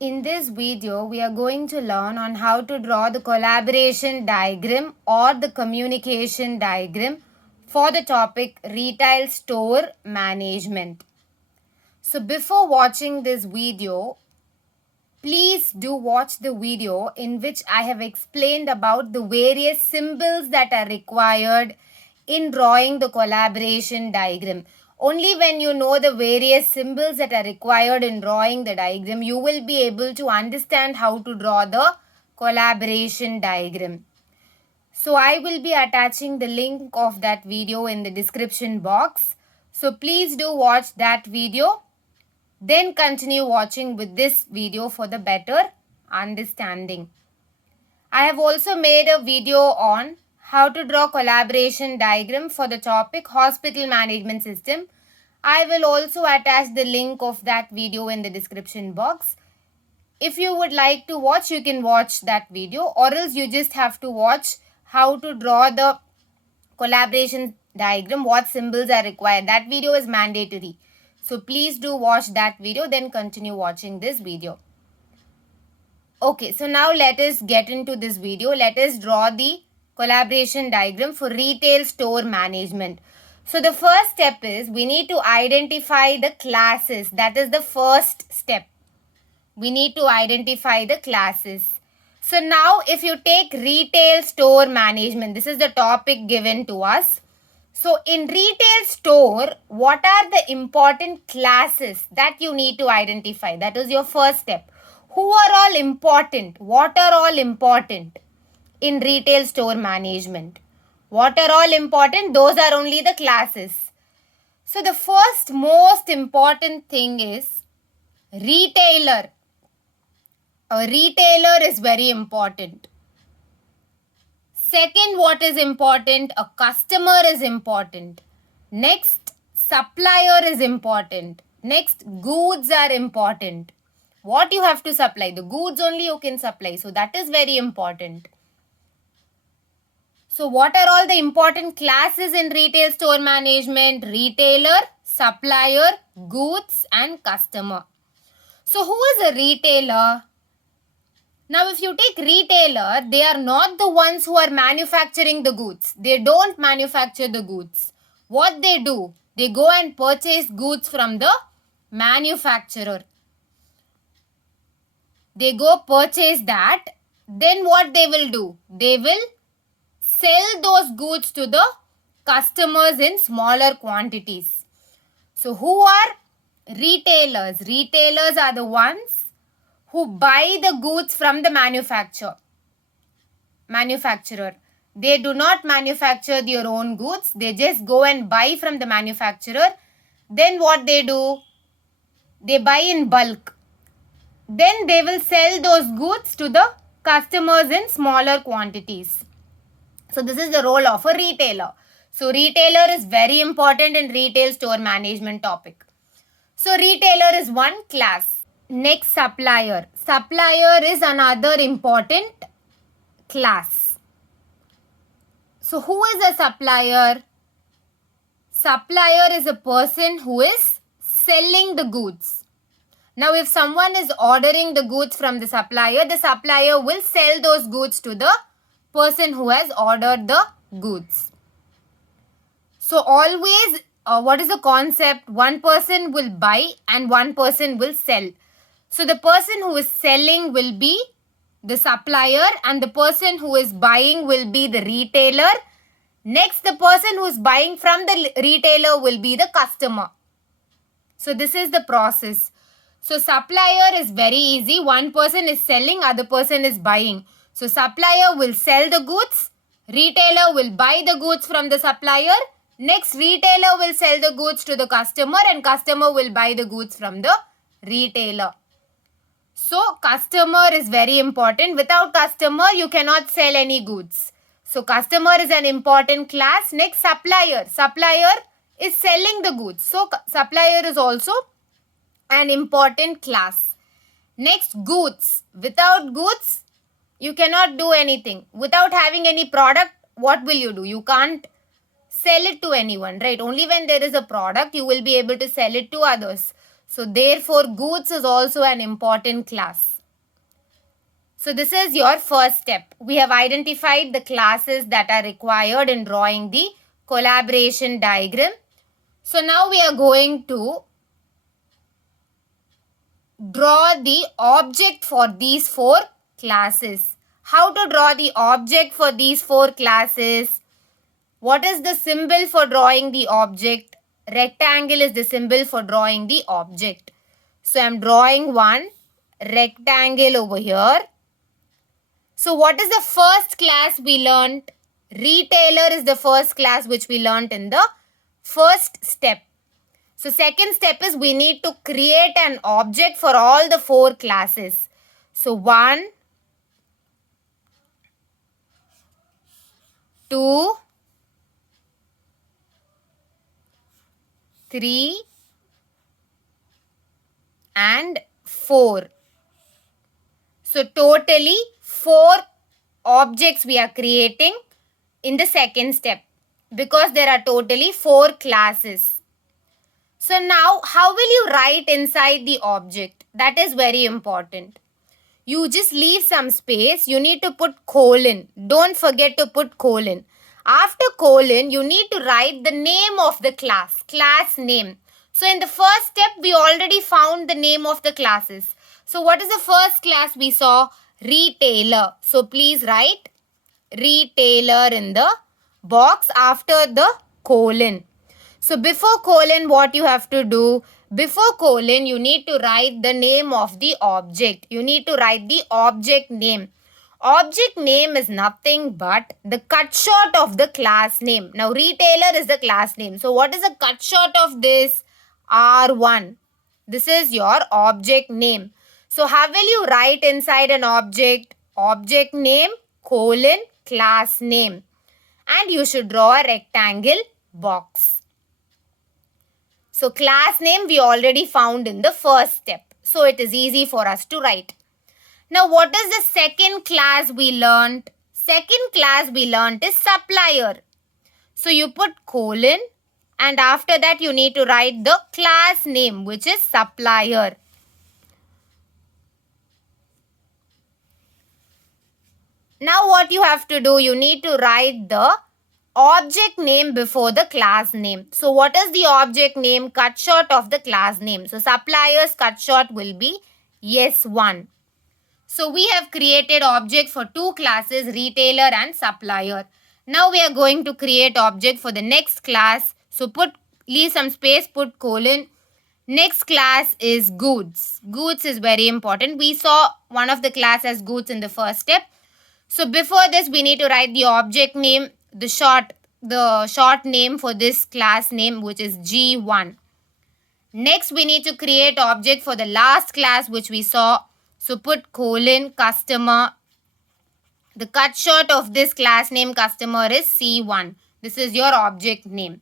In this video, we are going to learn on how to draw the collaboration diagram or the communication diagram for the topic retail store management. So before watching this video, please do watch the video in which I have explained about the various symbols that are required in drawing the collaboration diagram. Only when you know the various symbols that are required in drawing the diagram, you will be able to understand how to draw the collaboration diagram. So I will be attaching the link of that video in the description box. So please do watch that video. Then continue watching with this video for the better understanding. I have also made a video on how to draw collaboration diagram for the topic hospital management system. I will also attach the link of that video in the description box. If you would like to watch, you can watch that video, or else you just have to watch how to draw the collaboration diagram, what symbols are required. That video is mandatory. So please do watch that video, then continue watching this video. Okay, so now let us get into this video. Let us draw the collaboration diagram for retail store management. So the first step is we need to identify the classes. That is the first step. We need to identify the classes. So now if you take retail store management, this is the topic given to us. So in retail store, what are the important classes that you need to identify? That is your first step. Who are all important? What are all important in retail store management? What are all important? Those are only the classes. So the first most important thing is retailer. A retailer is very important. Second, what is important? A customer is important. Next, supplier is important. Next, goods are important. What you have to supply? The goods only you can supply. So that is very important. So what are all the important classes in retail store management? Retailer, supplier, goods and customer. So who is a retailer? Now, if you take retailer, they are not the ones who are manufacturing the goods. They don't manufacture the goods. What they do? They go and purchase goods from the manufacturer. They go purchase that. Then what they will do? They will sell those goods to the customers in smaller quantities. So, who are retailers? Retailers are the ones who buy the goods from the manufacturer. They do not manufacture their own goods. They just go and buy from the manufacturer. Then what they do? They buy in bulk. Then they will sell those goods to the customers in smaller quantities. So this is the role of a retailer. So retailer is very important in retail store management topic. So retailer is one class. Next, supplier. Supplier is another important class. So who is a supplier? Supplier is a person who is selling the goods. Now if someone is ordering the goods from the supplier will sell those goods to the person who has ordered the goods. So always, what is the concept? One person will buy and one person will sell. So the person who is selling will be the supplier and the person who is buying will be the retailer. Next, the person who is buying from the retailer will be the customer. So this is the process. So supplier is very easy. One person is selling, other person is buying. So supplier will sell the goods. Retailer will buy the goods from the supplier. Next, retailer will sell the goods to the customer and customer will buy the goods from the retailer. So customer is very important. Without customer, you cannot sell any goods. So customer is an important class. Next, supplier. Supplier is selling the goods. So supplier is also an important class. Next, goods. Without goods, you cannot do anything. Without having any product, what will you do? You can't sell it to anyone, right? Only when there is a product, you will be able to sell it to others. So therefore, goods is also an important class. So this is your first step. We have identified the classes that are required in drawing the collaboration diagram. So now we are going to draw the object for these four classes. How to draw the object for these four classes? What is the symbol for drawing the object? Rectangle is the symbol for drawing the object. So I am drawing one rectangle over here. So what is the first class we learnt? Retailer is the first class which we learnt in the first step. So second step is we need to create an object for all the four classes. So 1, 2, 3 and 4. So totally 4 objects we are creating in the second step because there are totally 4 classes. So now how will you write inside the object? That is very important. You just leave some space. You need to put colon. Don't forget to put colon. After colon, you need to write the name of the class name. So in the first step, we already found the name of the classes. So what is the first class we saw? Retailer. So please write retailer in the box after the colon. So before colon, what you have to do? Before colon, you need to write the name of the object. You need to write the object name. Object name is nothing but the cut short of the class name. Now, retailer is the class name. So, what is the cut short of this? R1. This is your object name. So, how will you write inside an object? Object name, colon, class name. And you should draw a rectangle box. So, class name we already found in the first step. So, it is easy for us to write. Now, what is the second class we learnt? Second class we learnt is supplier. So, you put colon and after that you need to write the class name which is supplier. Now, what you have to do? You need to write the object name before the class name. So, what is the object name? Cut short of the class name. So, supplier's cut short will be S1. So we have created object for two classes, retailer and supplier. Now we are going to create object for the next class. So leave some space, put colon. Next class is goods. Goods is very important. We saw one of the class as goods in the first step. So before this, we need to write the object name, the short name for this class name, which is G1. Next, we need to create object for the last class which we saw. So put colon customer. The cut short of this class name customer is C1. This is your object name.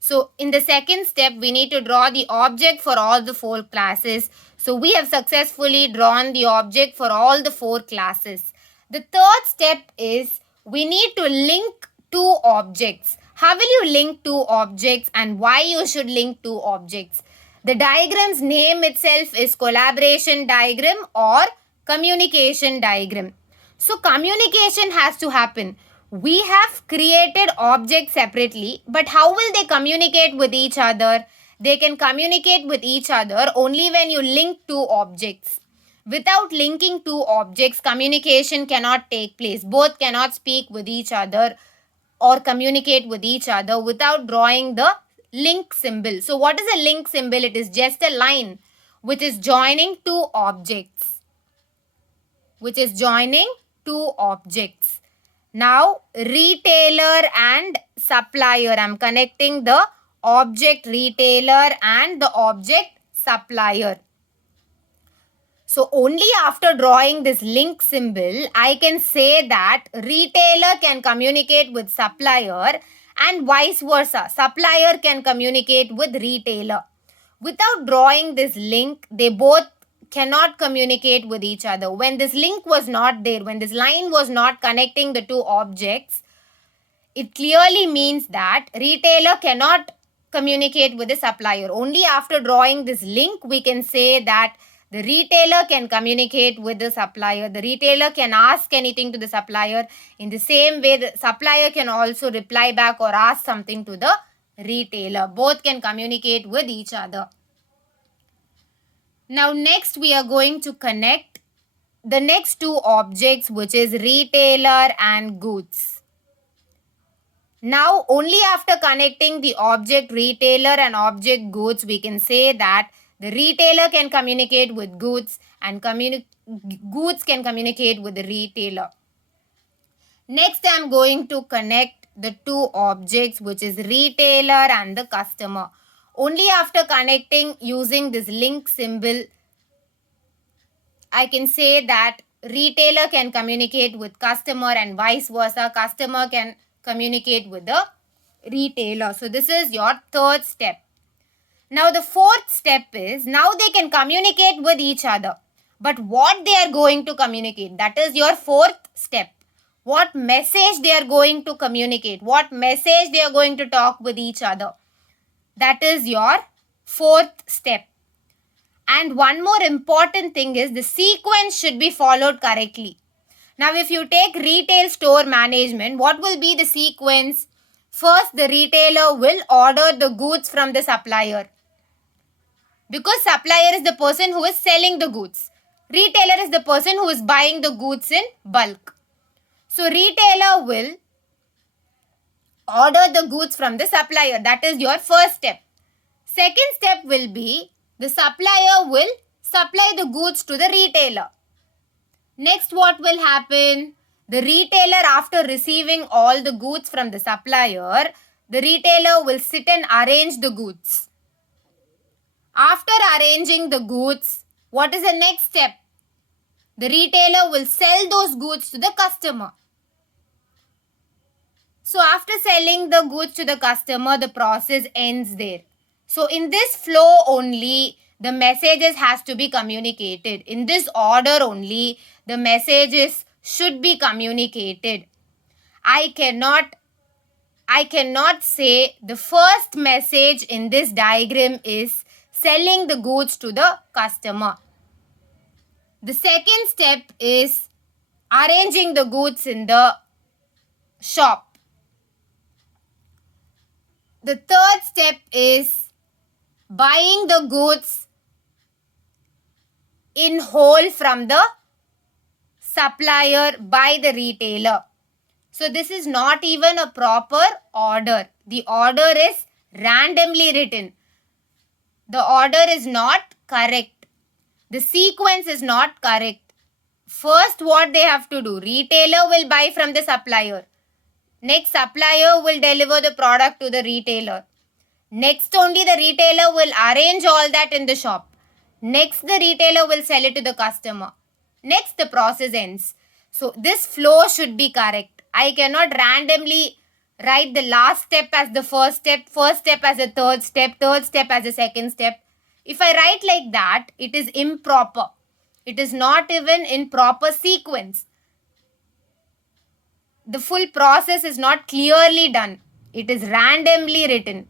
So in the second step, we need to draw the object for all the four classes. So we have successfully drawn the object for all the four classes. The third step is we need to link two objects. How will you link two objects and why you should link two objects? The diagram's name itself is collaboration diagram or communication diagram. So communication has to happen. We have created objects separately, but how will they communicate with each other? They can communicate with each other only when you link two objects. Without linking two objects, communication cannot take place. Both cannot speak with each other or communicate with each other without drawing the link symbol. So what is a link symbol? It is just a line which is joining two objects. Now retailer and supplier. I am connecting the object retailer and the object supplier. So only after drawing this link symbol, I can say that retailer can communicate with supplier and vice versa. Supplier can communicate with retailer. Without drawing this link, they both cannot communicate with each other. When this link was not there, when this line was not connecting the two objects, it clearly means that retailer cannot communicate with the supplier. Only after drawing this link, we can say that the retailer can communicate with the supplier. The retailer can ask anything to the supplier. In the same way, the supplier can also reply back or ask something to the retailer. Both can communicate with each other. Now next we are going to connect the next two objects, which is retailer and goods. Now only after connecting the object retailer and object goods, we can say that the retailer can communicate with goods and goods can communicate with the retailer. Next I am going to connect the two objects, which is retailer and the customer. Only after connecting using this link symbol, I can say that retailer can communicate with customer and vice versa. Customer can communicate with the retailer. So this is your third step. Now the fourth step is, now they can communicate with each other. But what they are going to communicate, that is your fourth step. What message they are going to communicate, what message they are going to talk with each other. That is your fourth step. And one more important thing is the sequence should be followed correctly. Now if you take retail store management, what will be the sequence? First, the retailer will order the goods from the supplier. Because supplier is the person who is selling the goods. Retailer is the person who is buying the goods in bulk. So retailer will order the goods from the supplier. That is your first step. Second step will be the supplier will supply the goods to the retailer. Next, what will happen? The retailer, after receiving all the goods from the supplier, the retailer will sit and arrange the goods. After arranging the goods, what is the next step? The retailer will sell those goods to the customer. So after selling the goods to the customer, the process ends there. So in this flow only, the messages has to be communicated. In this order only, the messages should be communicated. I cannot say the first message in this diagram is selling the goods to the customer. The second step is arranging the goods in the shop. The third step is buying the goods in whole from the supplier by the retailer. So this is not even a proper order. The order is randomly written. The order is not correct. The sequence is not correct. First, what they have to do? Retailer will buy from the supplier. Next, supplier will deliver the product to the retailer. Next, only the retailer will arrange all that in the shop. Next, the retailer will sell it to the customer. Next, the process ends. So, this flow should be correct. I cannot randomly write the last step as the first step as the third step as the second step. If I write like that, it is improper. It is not even in proper sequence. The full process is not clearly done. It is randomly written.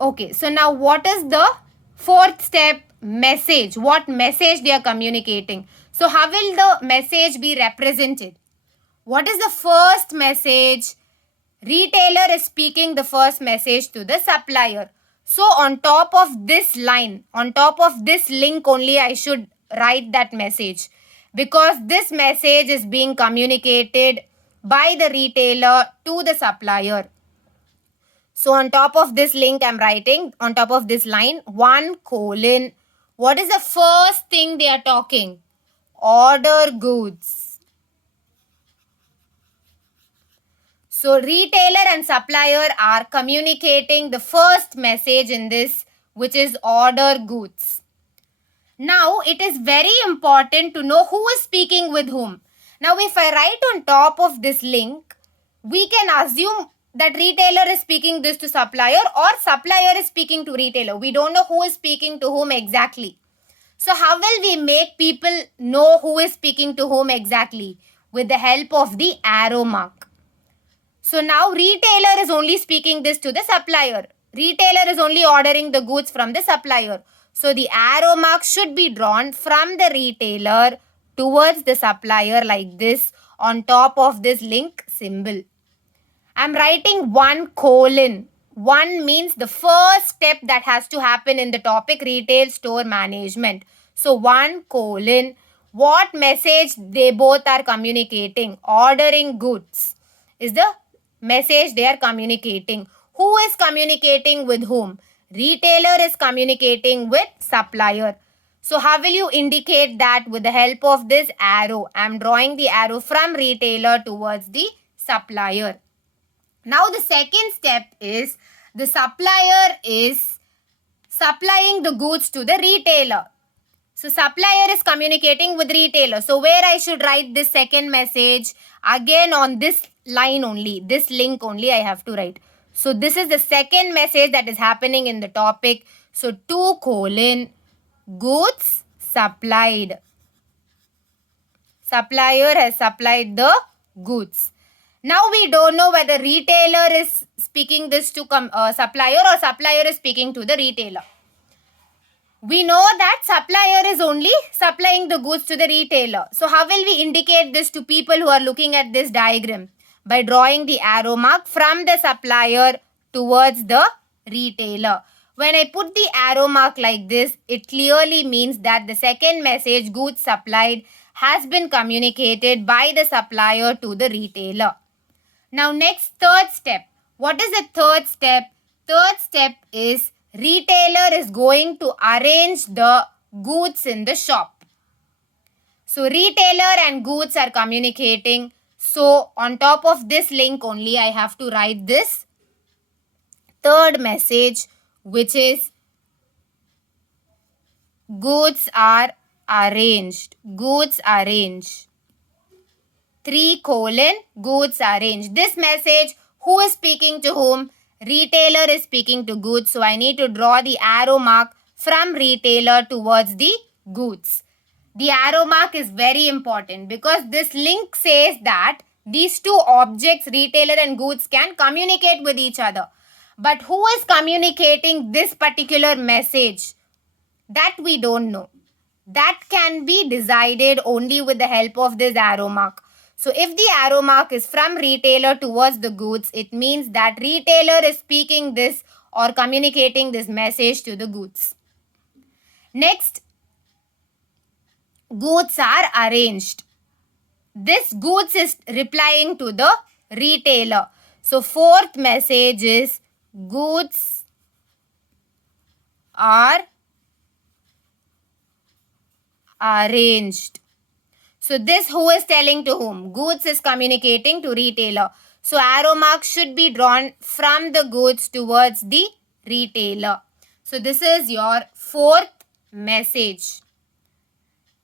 Okay, so now what is the fourth step? Message. What message they are communicating? So how will the message be represented? What is the first message? Retailer is speaking the first message to the supplier. So on top of this line, on top of this link only, I should write that message. Because this message is being communicated by the retailer to the supplier. So on top of this link, I'm writing, on top of this line, 1:. What is the first thing they are talking? Order goods. So retailer and supplier are communicating the first message in this, which is order goods. Now it is very important to know who is speaking with whom. Now if I write on top of this link, we can assume that retailer is speaking this to supplier or supplier is speaking to retailer. We don't know who is speaking to whom exactly. So how will we make people know who is speaking to whom exactly? With the help of the arrow mark. So now retailer is only speaking this to the supplier. Retailer is only ordering the goods from the supplier. So the arrow mark should be drawn from the retailer towards the supplier like this on top of this link symbol. I'm writing 1:. 1 means the first step that has to happen in the topic retail store management. So 1:. What message they both are communicating? Ordering goods is the message they are communicating. Who is communicating with whom? Retailer is communicating with supplier. So how will you indicate that? With the help of this arrow. I'm drawing the arrow from retailer towards the supplier. Now the second step is the supplier is supplying the goods to the retailer. So supplier is communicating with retailer. So where I should write this second message? Again on this line only, this link only I have to write. So this is the second message that is happening in the topic. So 2: goods supplied. Supplier has supplied the goods. Now we don't know whether retailer is speaking this to supplier or supplier is speaking to the retailer. We know that supplier is only supplying the goods to the retailer. So how will we indicate this to people who are looking at this diagram? By drawing the arrow mark from the supplier towards the retailer. When I put the arrow mark like this, it clearly means that the second message, goods supplied, has been communicated by the supplier to the retailer. Now next, third step. What is the third step? Third step is retailer is going to arrange the goods in the shop. So retailer and goods are communicating. So on top of this link only I have to write this third message, which is goods are arranged. Goods arranged. 3: goods arranged. This message, who is speaking to whom? Retailer is speaking to goods. So I need to draw the arrow mark from retailer towards the goods. The arrow mark is very important because this link says that these two objects, retailer and goods, can communicate with each other. But who is communicating this particular message? That we don't know. That can be decided only with the help of this arrow mark. So if the arrow mark is from retailer towards the goods, it means that retailer is speaking this or communicating this message to the goods. Next, goods are arranged. This goods is replying to the retailer. So fourth message is goods are arranged. So this who is telling to whom? Goods is communicating to retailer. So arrow mark should be drawn from the goods towards the retailer. So this is your fourth message.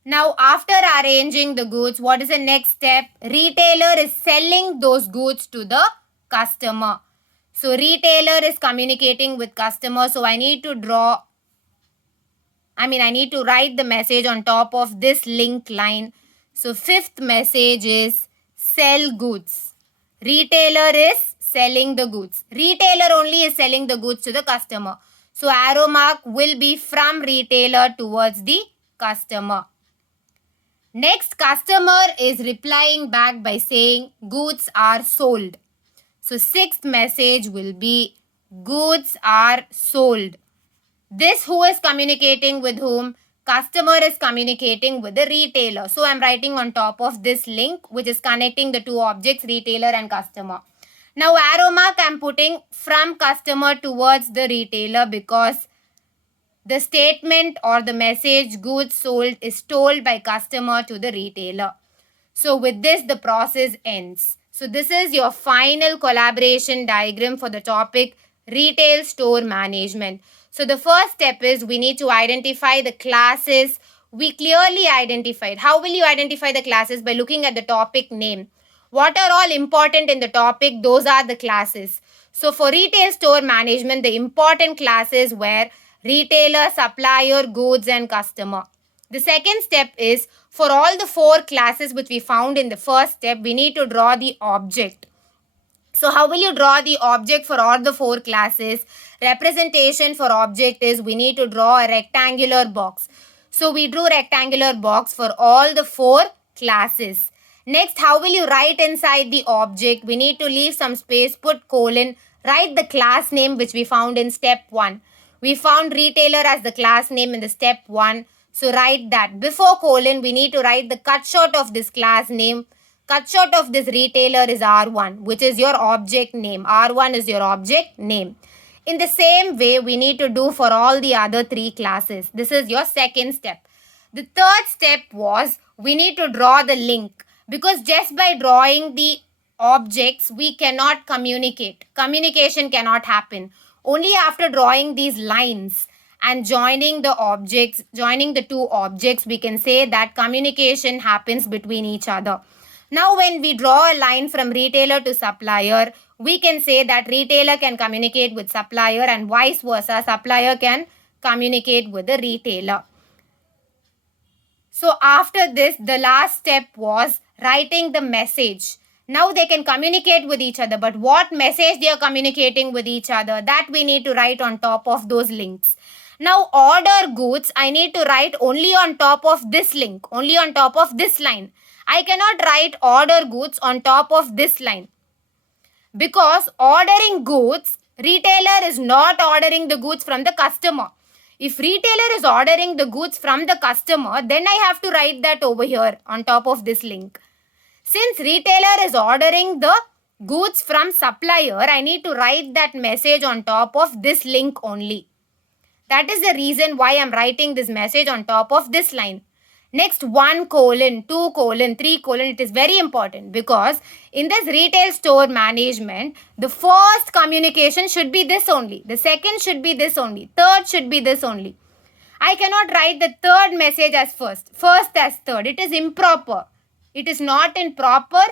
Now after arranging the goods, what is the next step? Retailer is selling those goods to the customer. So retailer is communicating with customer. So I need to write the message on top of this link line. So fifth message is sell goods. Retailer is selling the goods. Retailer only is selling the goods to the customer. So arrow mark will be from retailer towards the customer. Next, customer is replying back by saying goods are sold. So sixth message will be goods are sold. This who is communicating with whom? Customer is communicating with the retailer. So I'm writing on top of this link which is connecting the two objects, retailer and customer. Now arrow mark I'm putting from customer towards the retailer because the statement or the message goods sold is told by customer to the retailer. So with this the process ends. So this is your final collaboration diagram for the topic retail store management. So the first step is we need to identify the classes. We clearly identified. How will you identify the classes? By looking at the topic name. What are all important in the topic? Those are the classes. So for retail store management, the important classes were retailer, supplier, goods and customer. The second step is for all the four classes which we found in the first step, we need to draw the object. So how will you draw the object for all the 4 classes? Representation for object is we need to draw a rectangular box. So we drew rectangular box for all the 4 classes. Next, how will you write inside the object? We need to leave some space, put colon, write the class name which we found in step 1. We found retailer as the class name in the step 1. So write that. Before colon, we need to write the cut short of this class name. Cut short of this retailer is R1, which is your object name. R1 is your object name. In the same way, we need to do for all the other 3 classes. This is your second step. The third step was we need to draw the link, because just by drawing the objects, we cannot communicate. Communication cannot happen. Only after drawing these lines and joining the objects, joining the 2 objects, we can say that communication happens between each other. Now, when we draw a line from retailer to supplier, we can say that retailer can communicate with supplier and vice versa. Supplier can communicate with the retailer. So, after this, the last step was writing the message. Now, they can communicate with each other, but what message they are communicating with each other, that we need to write on top of those links. Now, order goods, I need to write only on top of this link, only on top of this line. I cannot write order goods on top of this line, because ordering goods, retailer is not ordering the goods from the customer. If retailer is ordering the goods from the customer, then I have to write that over here on top of this link. Since retailer is ordering the goods from supplier, I need to write that message on top of this link only. That is the reason why I am writing this message on top of this line. Next, 1 colon, 2 colon, 3 colon, it is very important, because in this retail store management, the first communication should be this only. The second should be this only. Third should be this only. I cannot write the third message as first as third. It is improper. It is not in proper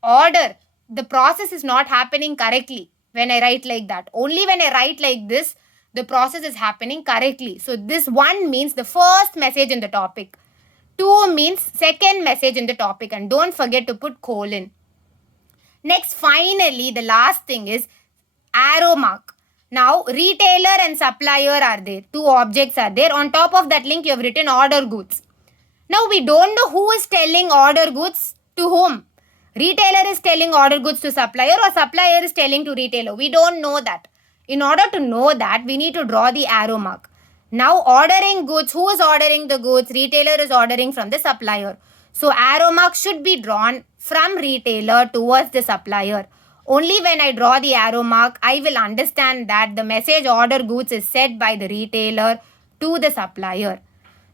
order. The process is not happening correctly when I write like that. Only when I write like this, the process is happening correctly. So this 1 means the first message in the topic. 2 means second message in the topic. And don't forget to put colon. Next, finally, the last thing is arrow mark. Now, retailer and supplier are there. 2 objects are there. On top of that link, you have written order goods. Now, we don't know who is telling order goods to whom. Retailer is telling order goods to supplier, or supplier is telling to retailer. We don't know that. In order to know that, we need to draw the arrow mark. Now, ordering goods, who is ordering the goods? Retailer is ordering from the supplier. So, arrow mark should be drawn from retailer towards the supplier. Only when I draw the arrow mark, I will understand that the message order goods is sent by the retailer to the supplier.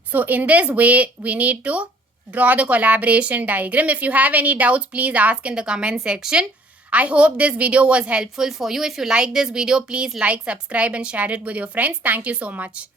So, in this way, we need to draw the collaboration diagram. If you have any doubts, please ask in the comment section. I hope this video was helpful for you. If you like this video, please like, subscribe and share it with your friends. Thank you so much.